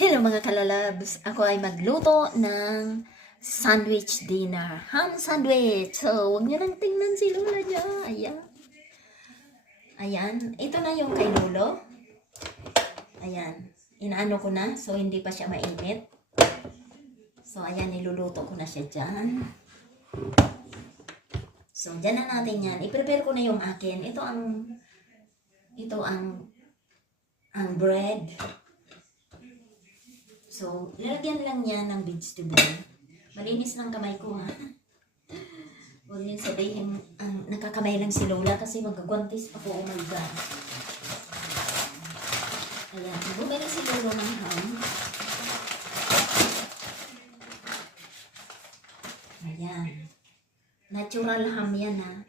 Hello mga kalalabs! Ako ay magluto ng sandwich dinner. Ham sandwich! So, huwag niyo nang tingnan si Lola niya. Ayan. Ayan. Ito na yung kay Lolo. Ayan. Inaano ko na. So, hindi pa siya mainit. So, ayan. Niluluto ko na siya dyan. So, dyan na natin yan. I-prepare ko na yung akin. Ito ang bread. So, lalagyan lang niya ng vegetable. Malinis ng kamay ko, ha? Huwag niyo sabihin, nakakamay lang si Lola kasi magagwantis ako. Oh my God. Ayan, bumili si Lola ng ham. Ayan. Natural ham yan, ha?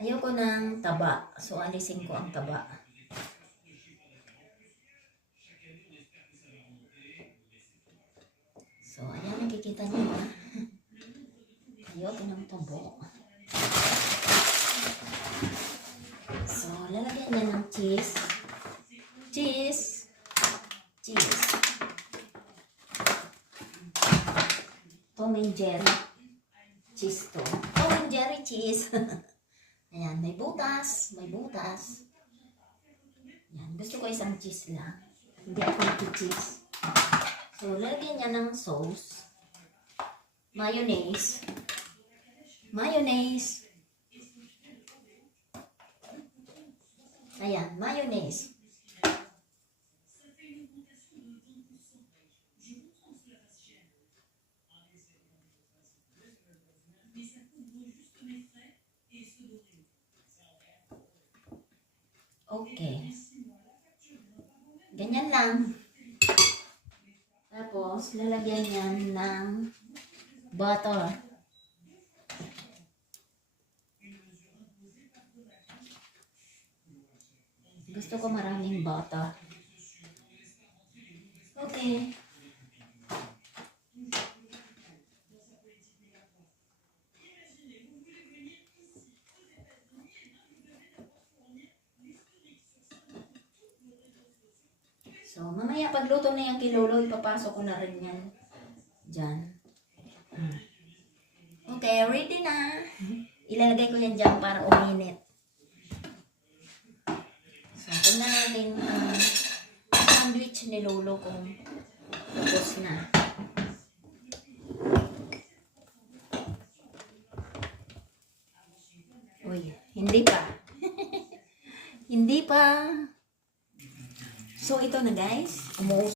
Ayoko ng taba. So, alisin ko ang taba. So, ayan, nakikita niyo na. Ayoko ng tubo. So, lalagyan niya ng cheese. Cheese. Cheese. Tom and Jerry. Cheese to. Tom and Jerry cheese. Ayan, may butas. May butas. Ayan, gusto ko isang cheese lang. Hindi ako nag-cheese. So, lagyan niya ng sauce. Mayonnaise. Mayonnaise. Ayan, mayonnaise. Okay. Ganyan lang. Tapos, lalagyan yan ng butter. Gusto ko maraming butter. Okay. So, mamaya pagluto na yung kilolo, ipapasok ko na rin yan dyan. Okay, ready na. Ilalagay ko yan dyan para uminit. So, tingnan natin ang sandwich ni Lolo kung tapos na. Uy, hindi pa. Hindi pa. So, ito na guys.